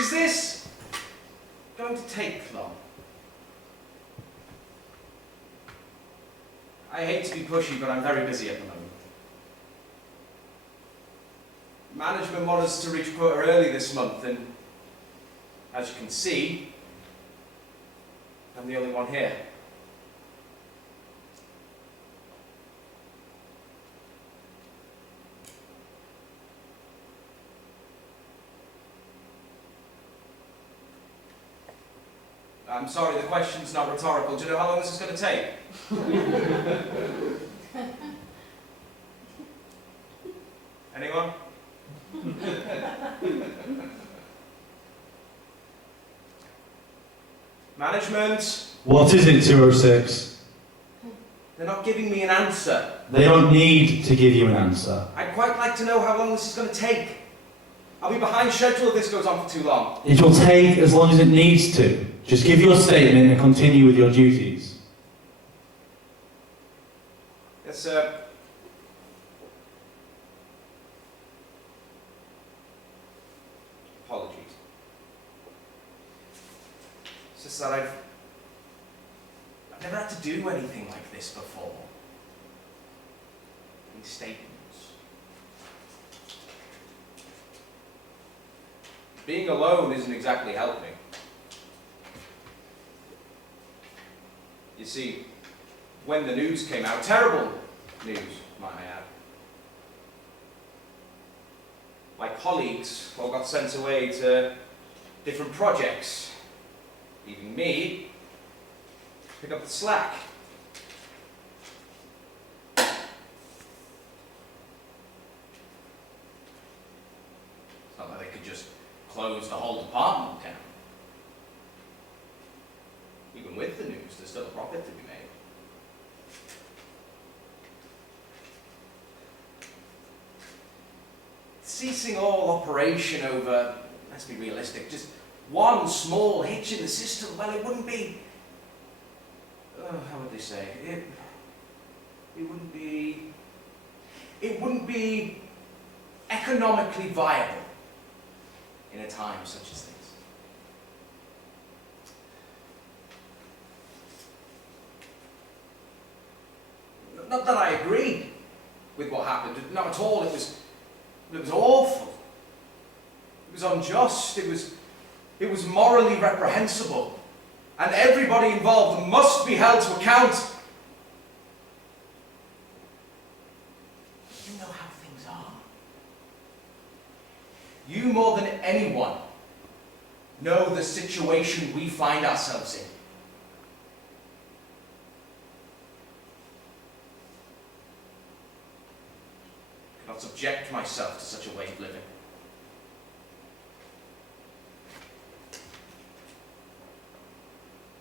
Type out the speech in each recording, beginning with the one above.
Is this going to take long? I hate to be pushy, but I'm very busy at the moment. Management want us to reach quota early this month, and as you can see, I'm the only one here. I'm sorry, the question's not rhetorical. Do you know how long this is going to take? Anyone? Management? What is it, 206? They're not giving me an answer. They don't need to give you an answer. I'd quite like to know how long this is going to take. I'll be behind schedule if this goes on for too long. It will take as long as it needs to. Just give your statement and continue with your duties. Yes, sir. Apologies. It's just that I've never had to do anything like this before. Any statements. Being alone isn't exactly helping. You see, when the news came out, terrible news, might I add, my colleagues all got sent away to different projects, leaving me to pick up the slack. It's not like they could just close the whole department down. Even with the news, there's still a profit to be made. Ceasing all operation over, let's be realistic, just one small hitch in the system, well, it wouldn't be, how would they say, it wouldn't be economically viable in a time such as this. Not that I agreed with what happened, not at all. It was awful. It was unjust. It was morally reprehensible. And everybody involved must be held to account. You know how things are. You more than anyone know the situation we find ourselves in. Subject myself to such a way of living.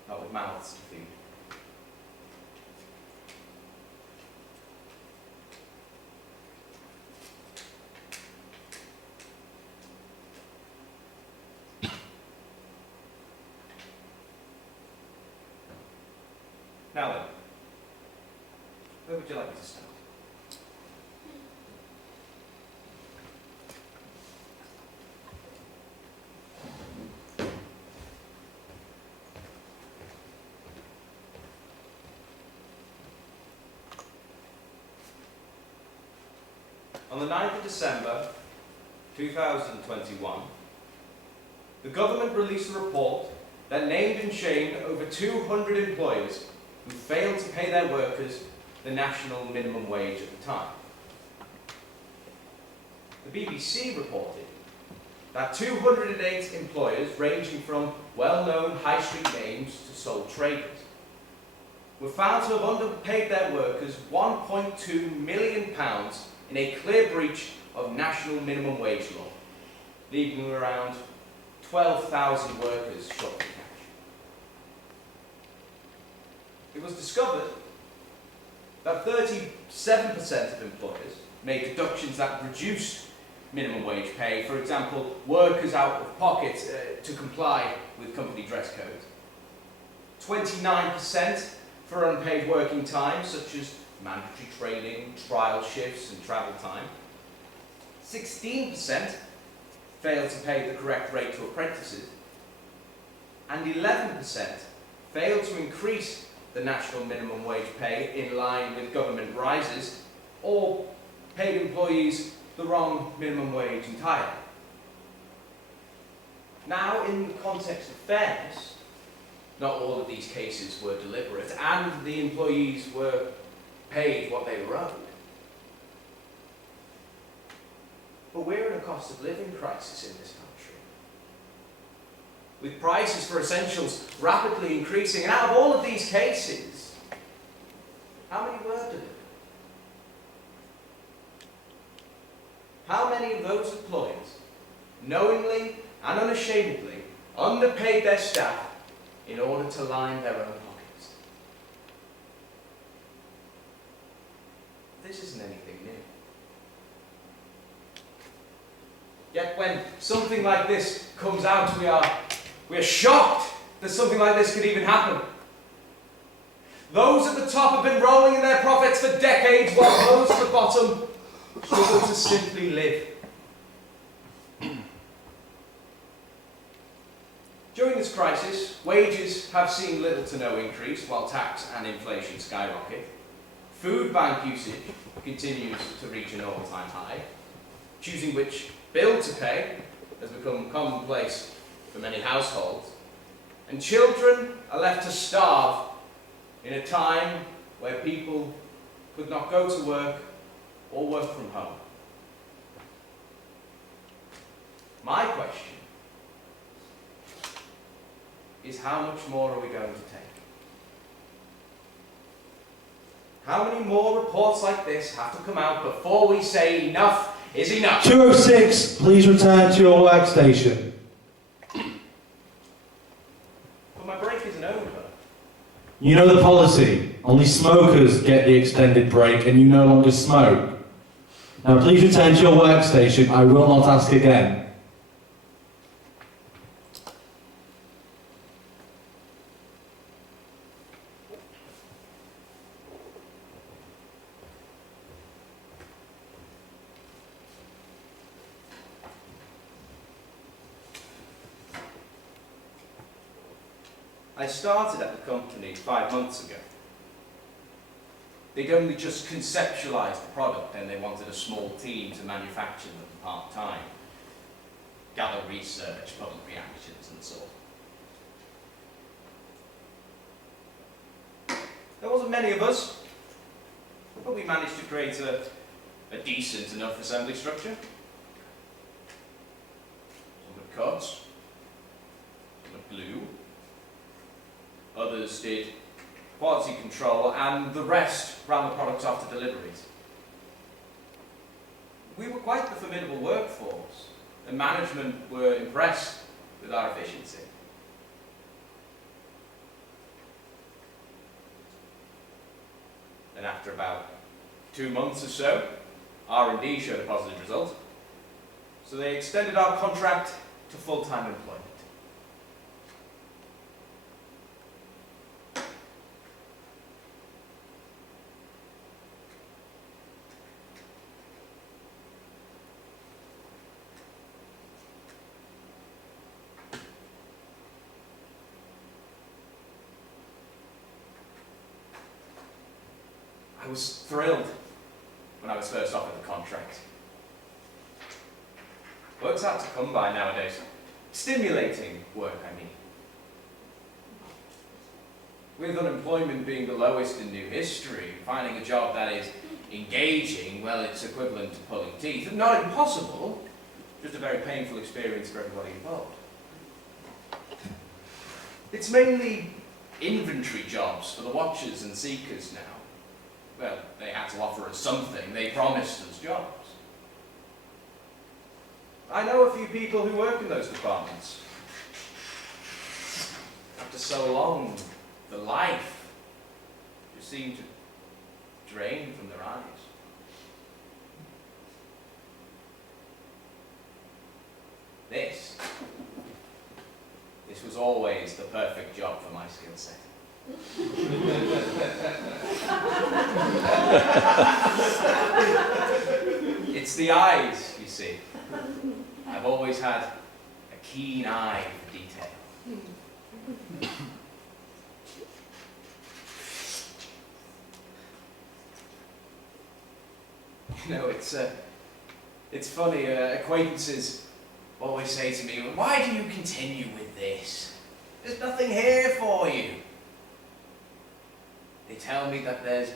Not with mouths to feed. Now then, where would you like me to start? On the 9th of December 2021, the government released a report that named and shamed over 200 employers who failed to pay their workers the national minimum wage at the time. The BBC reported that 208 employers, ranging from well-known high street names to sole traders, were found to have underpaid their workers £1.2 million in a clear breach of national minimum wage law, leaving around 12,000 workers short of cash. It was discovered that 37% of employers made deductions that reduced minimum wage pay, for example, workers out of pocket to comply with company dress codes. 29% for unpaid working time, such as mandatory training, trial shifts and travel time. 16% failed to pay the correct rate to apprentices, and 11% failed to increase the national minimum wage pay in line with government rises, or paid employees the wrong minimum wage entirely. Now, in the context of fairness, not all of these cases were deliberate, and the employees were paid what they were owed. But we're in a cost of living crisis in this country, with prices for essentials rapidly increasing. And out of all of these cases, how many were delivered? How many of those employers knowingly and unashamedly underpaid their staff in order to line their own pockets? This isn't anything new. Yet when something like this comes out, we are shocked that something like this could even happen. Those at the top have been rolling in their profits for decades, while those at the bottom struggle to simply live. During this crisis, wages have seen little to no increase, while tax and inflation skyrocket. Food bank usage continues to reach an all-time high. Choosing which bill to pay has become commonplace for many households. And children are left to starve in a time where people could not go to work or work from home. My question is, how much more are we going to take? How many more reports like this have to come out before we say enough is enough? 206, please return to your workstation. But my break isn't over. You know the policy. Only smokers get the extended break, and you no longer smoke. Now please return to your workstation. I will not ask again. I started at the company 5 months ago. They'd only just conceptualised the product, and they wanted a small team to manufacture them part-time, gather research, public reactions and so on. There wasn't many of us, but we managed to create a decent enough assembly structure. Some with cuts, some with glue. Others did quality control, and the rest ran the products off to deliveries. We were quite the formidable workforce, and management were impressed with our efficiency. And after about 2 months or so, R&D showed a positive result, so they extended our contract to full-time employment. I was thrilled when I was first offered the contract. Work's hard to come by nowadays. Stimulating work, I mean. With unemployment being the lowest in new history, finding a job that is engaging, well, it's equivalent to pulling teeth. Not impossible, just a very painful experience for everybody involved. It's mainly inventory jobs for the watchers and seekers now. Well, they had to offer us something. They promised us jobs. I know a few people who work in those departments. After so long, the life just seemed to drain from their eyes. This was always the perfect job for my skill set. It's the eyes, you see. I I've always had a keen eye for detail. You know, it's funny, acquaintances always say to me, "Why do you continue with this? There's nothing here for you." They tell me that there's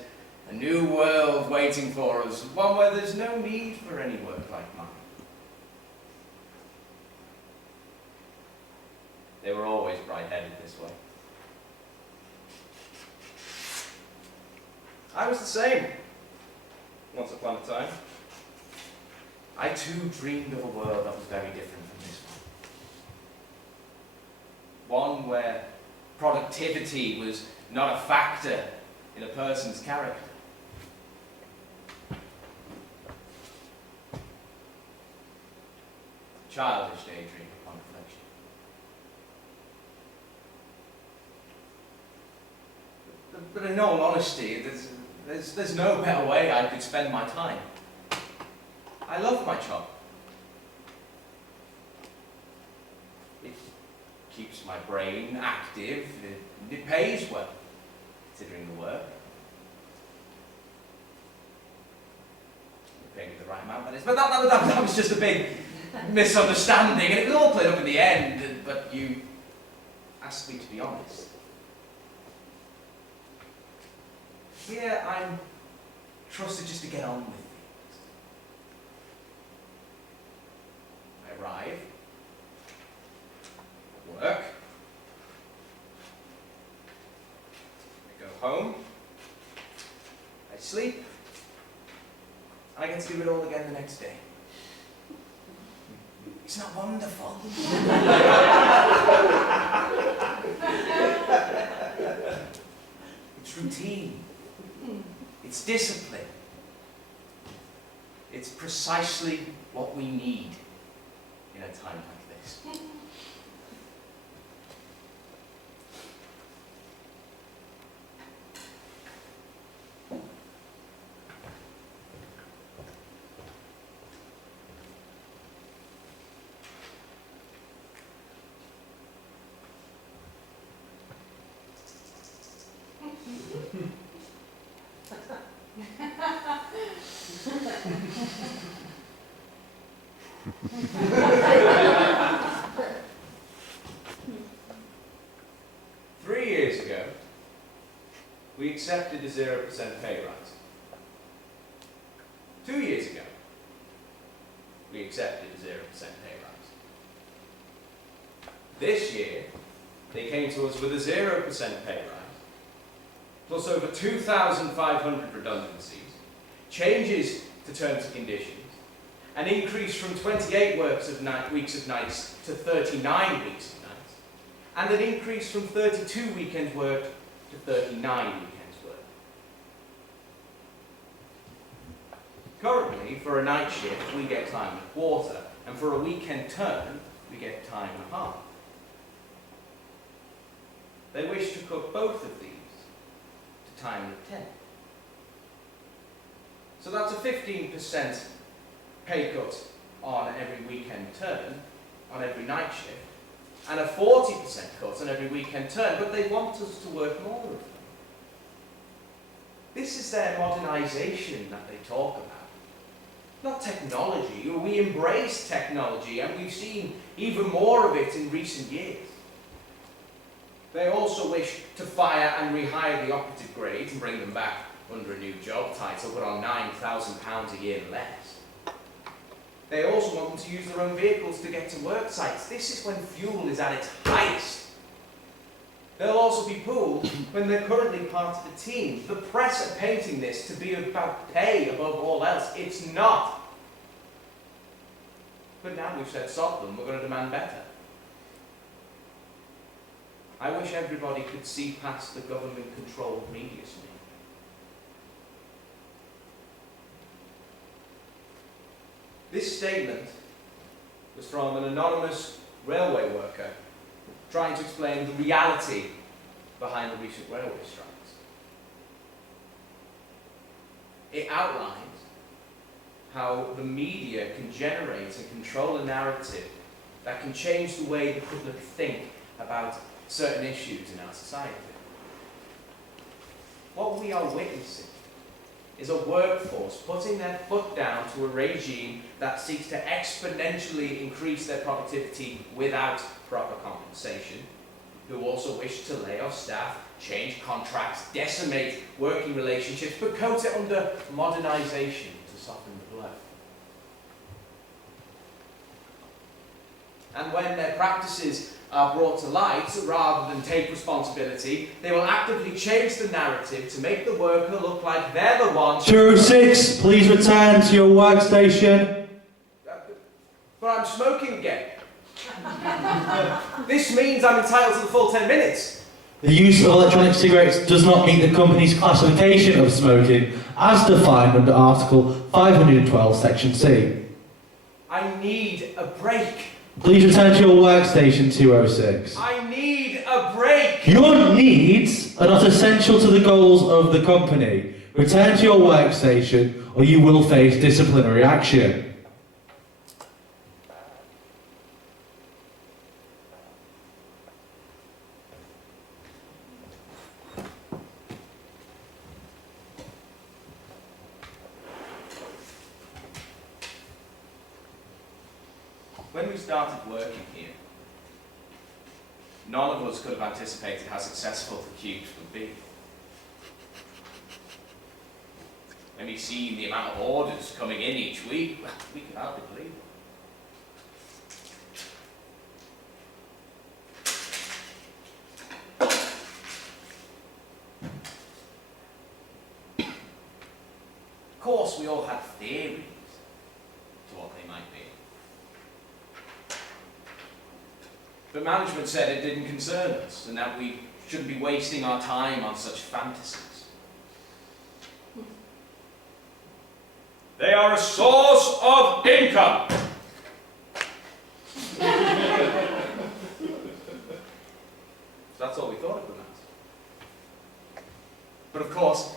a new world waiting for us, one where there's no need for any work like mine. They were always bright-headed this way. I was the same, once upon a time. I too dreamed of a world that was very different from this one. One where productivity was not a factor in a person's character. Childish daydream upon reflection. But in all honesty, there's no better way I could spend my time. I love my job. It keeps my brain active. It pays well, considering the work. It paid me the right amount, that is. But that was just a big misunderstanding, and it was all cleared up in the end. But you asked me to be honest. Here I'm trusted just to get on with things. I arrive, work, I go home, I sleep, and I get to do it all again the next day. It's not wonderful. It's routine. It's discipline. It's precisely what we need in a time like this. We accepted a 0% pay rise. 2 years ago, we accepted a 0% pay rise. This year, they came to us with a 0% pay rise, plus over 2,500 redundancies, changes to terms and conditions, an increase from 28 weeks of nights to 39 weeks of nights, and an increase from 32 weekends worked to 39 weekends worked. Currently, for a night shift, we get time and a quarter, and for a weekend turn, we get time and a half. They wish to cut both of these to time and a tenth. So that's a 15% pay cut on every weekend turn, on every night shift, and a 40% cut on every weekend turn, but they want us to work more of them. This is their modernisation that they talk about. Not technology. We embrace technology, and we've seen even more of it in recent years. They also wish to fire and rehire the operative grades and bring them back under a new job title, but on £9,000 a year less. They also want them to use their own vehicles to get to work sites. This is when fuel is at its highest. They'll also be pulled when they're currently part of the team. The press are painting this to be about pay above all else. It's not. But now we've said stop them, we're going to demand better. I wish everybody could see past the government-controlled media screen. This statement was from an anonymous railway worker trying to explain the reality behind the recent railway strikes. It outlines how the media can generate and control a narrative that can change the way the public think about certain issues in our society. What we are witnessing is a workforce putting their foot down to a regime that seeks to exponentially increase their productivity without proper compensation, who also wish to lay off staff, change contracts, decimate working relationships, but coat it under modernisation to soften the blow. And when their practices are brought to light, rather than take responsibility, they will actively change the narrative to make the worker look like they're the one. 206, please return to your workstation. But I'm smoking again. This means I'm entitled to the full 10 minutes. The use of electronic cigarettes does not meet the company's classification of smoking as defined under Article 512, Section C. I need a break. Please return to your workstation, 206. I need a break. Your needs are not essential to the goals of the company. Return to your workstation or you will face disciplinary action. When we started working here, none of us could have anticipated how successful the cubes would be. When we see the amount of orders coming in each week, well, we could hardly believe it. Of course, we all had theories to what they might be. But management said it didn't concern us, and that we shouldn't be wasting our time on such fantasies. They are a source of income. That's all we thought of them as. But of course,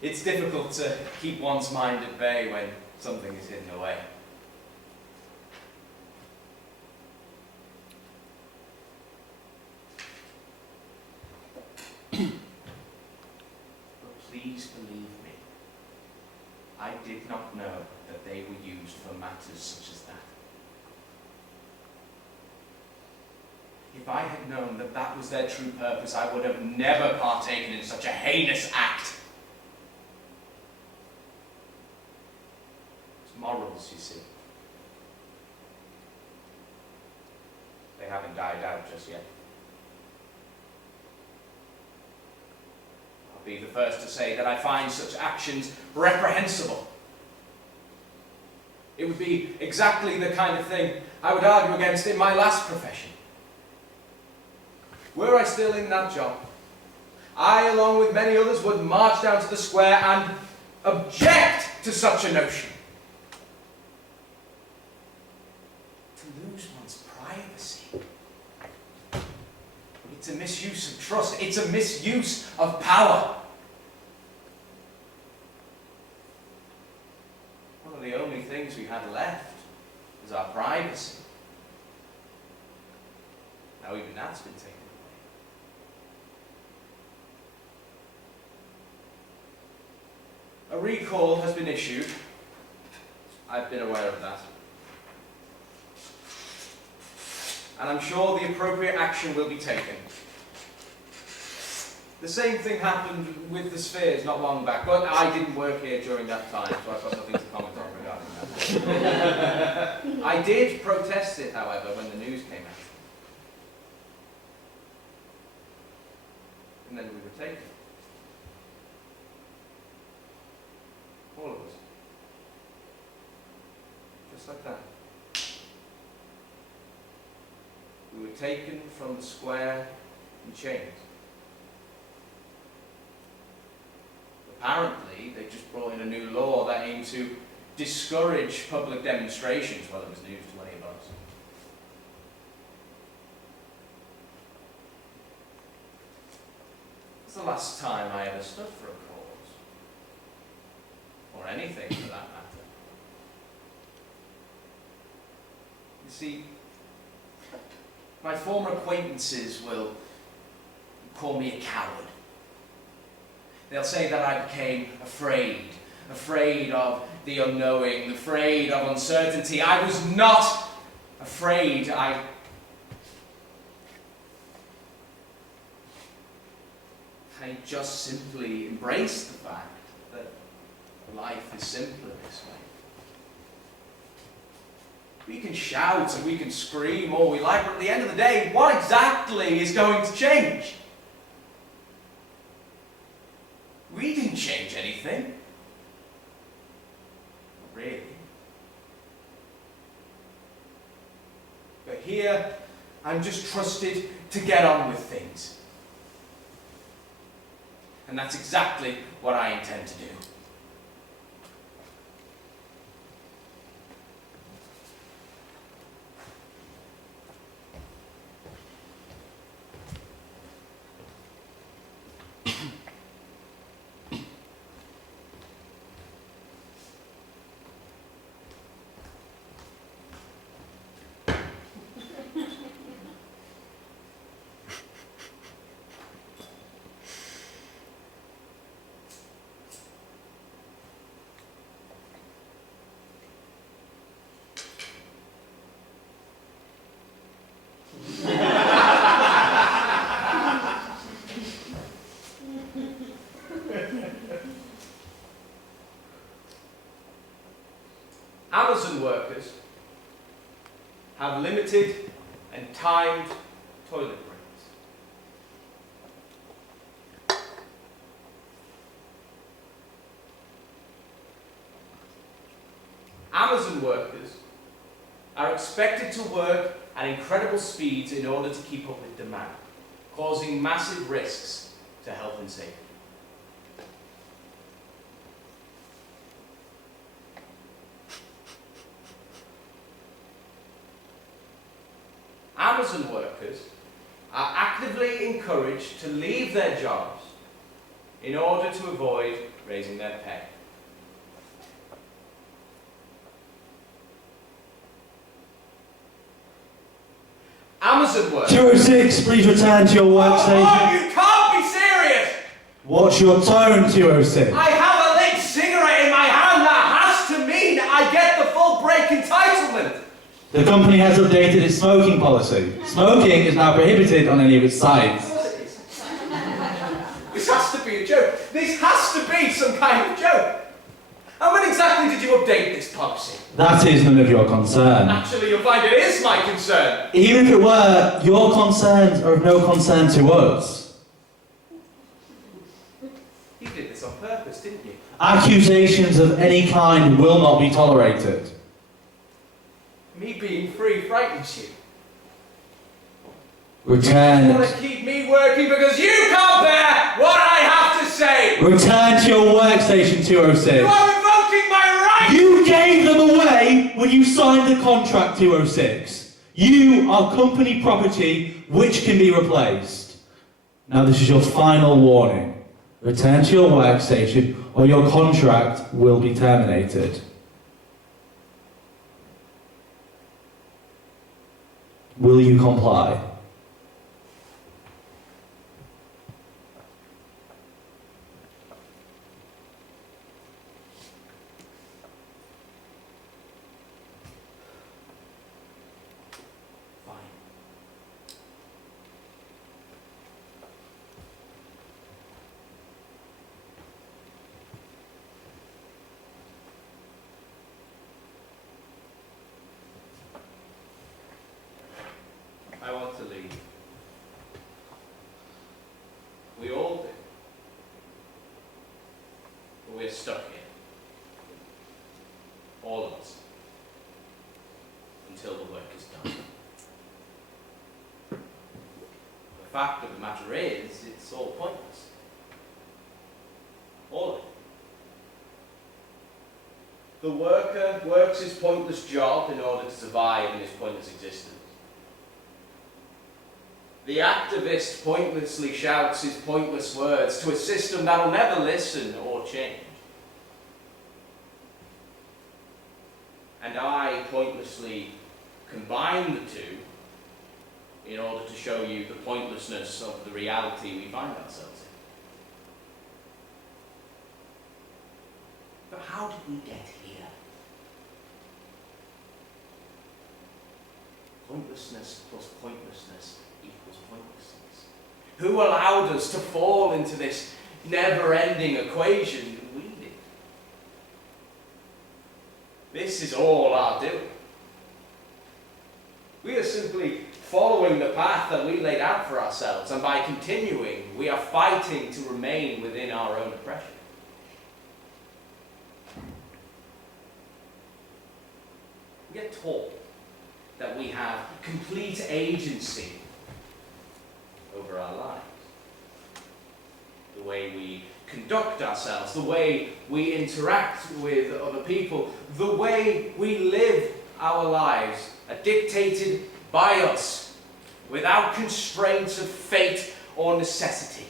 it's difficult to keep one's mind at bay when something is hidden away. Please believe me, I did not know that they were used for matters such as that. If I had known that that was their true purpose, I would have never partaken in such a heinous act. It's morals, you see. They haven't died out just yet. Be the first to say that I find such actions reprehensible. It would be exactly the kind of thing I would argue against in my last profession. Were I still in that job, I, along with many others, would march down to the square and object to such a notion. To lose one's privacy. It's a misuse of trust. It's a misuse of power. One of the only things we had left was our privacy. Now even that's been taken away. A recall has been issued. I've been aware of that. And I'm sure the appropriate action will be taken. The same thing happened with the spheres not long back, but I didn't work here during that time, so I've got nothing to comment on regarding that. I did protest it, however, when the news came out. And then we were taken. All of us. Just like that. We were taken from the square in chains. Apparently, they just brought in a new law that aimed to discourage public demonstrations. Well, it was news to any of us. It's the last time I ever stood for a cause. Or anything for that matter. see, my former acquaintances will call me a coward. They'll say that I became afraid of the unknowing, afraid of uncertainty. I was not afraid. I just simply embraced the fact that life is simpler this way. We can shout and we can scream all we like, but at the end of the day, what exactly is going to change? We didn't change anything. Not really. But here, I'm just trusted to get on with things. And that's exactly what I intend to do. Amazon workers have limited and timed toilet breaks. Amazon workers are expected to work at incredible speeds in order to keep up with demand, causing massive risks to health and safety. Amazon workers are actively encouraged to leave their jobs in order to avoid raising their pay. Amazon workers... 206, please return to your workstation. Oh, you can't be serious! What's your tone, 206? I have a lit cigarette in my hand. That has to mean I get the full break entitlement. The company has updated its smoking policy. Smoking is now prohibited on any of its sites. This has to be a joke. This has to be some kind of joke. And when exactly did you update this policy? That is none of your concern. Actually, you'll find it is my concern. Even if it were, your concerns are of no concern to us. You did this on purpose, didn't you? Accusations of any kind will not be tolerated. Me being free frightens you. Return. You want to keep me working because you can't bear what I have to say. Return to your workstation, 206. You are revoking my rights. You gave them away when you signed the contract, 206. You are company property which can be replaced. Now this is your final warning. Return to your workstation or your contract will be terminated. Will you comply? Fine. I want to leave. We all do. But we're stuck here. All of us. Until the work is done. The fact of the matter is, it's all pointless. All of it. The worker works his pointless job in order to survive in his pointless existence. The activist pointlessly shouts his pointless words to a system that will never listen or change. And I pointlessly combine the two in order to show you the pointlessness of the reality we find ourselves in. But how did we get here? Pointlessness plus pointlessness equals pointlessness. Who allowed us to fall into this never-ending equation? We did. This is all our doing. We are simply following the path that we laid out for ourselves, and by continuing, we are fighting to remain within our own oppression. We get taught that we have complete agency over our lives. The way we conduct ourselves, the way we interact with other people, the way we live our lives are dictated by us without constraints of fate or necessity.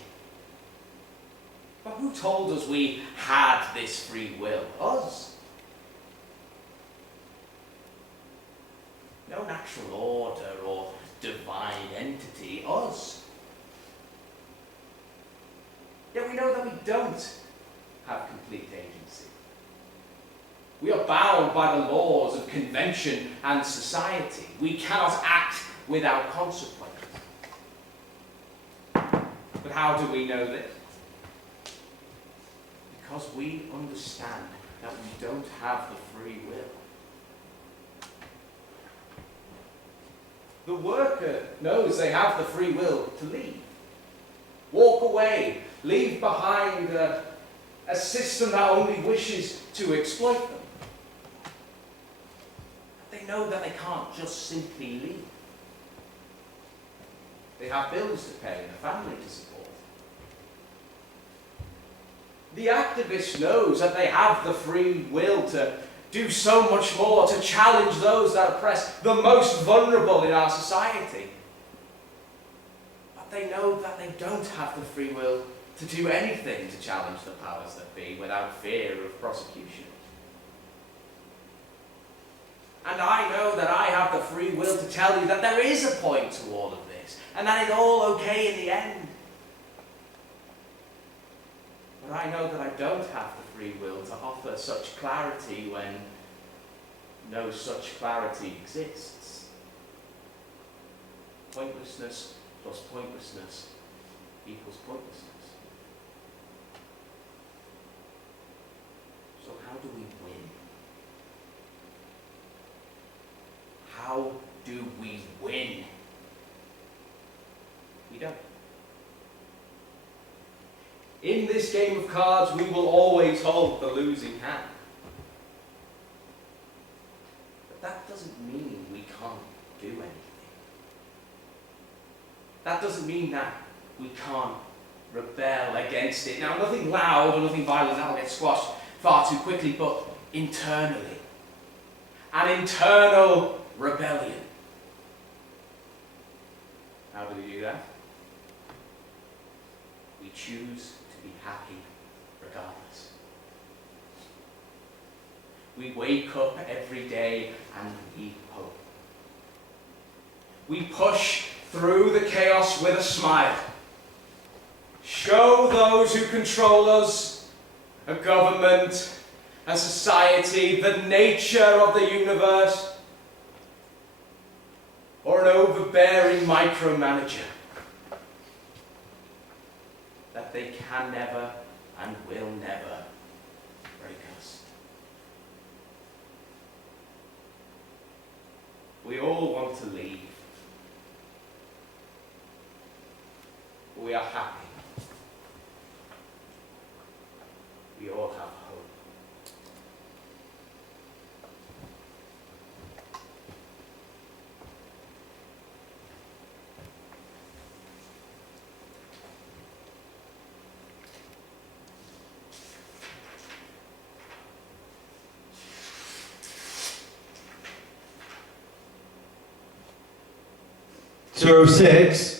But who told us we had this free will? Us. No natural order or divine entity. Us. Yet we know that we don't have complete agency. We are bound by the laws of convention and society. We cannot act without consequence. But how do we know this? Because we understand that we don't have the free will. The worker knows they have the free will to leave. Walk away. Leave behind a system that only wishes to exploit them. But they know that they can't just simply leave. They have bills to pay and a family to support. The activist knows that they have the free will to do so much more, to challenge those that oppress the most vulnerable in our society. But they know that they don't have the free will to do anything to challenge the powers that be without fear of prosecution. And I know that I have the free will to tell you that there is a point to all of this, and that it's all okay in the end. But I know that I don't have the free will to offer such clarity when no such clarity exists. Pointlessness plus pointlessness equals pointlessness. So how do we win? How do we win? We don't. In this game of cards, we will always hold the losing hand. But that doesn't mean we can't do anything. That doesn't mean that we can't rebel against it. Now, nothing loud or nothing violent, that'll get squashed far too quickly, but internally. An internal rebellion. How do we do that? We choose to be happy regardless. We wake up every day and we hope. We push through the chaos with a smile. Show those who control us, a government, a society, the nature of the universe, or an overbearing micromanager, that they can never and will never break us. We all want to leave. We are happy. We all have hope. Zero 06.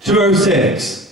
206.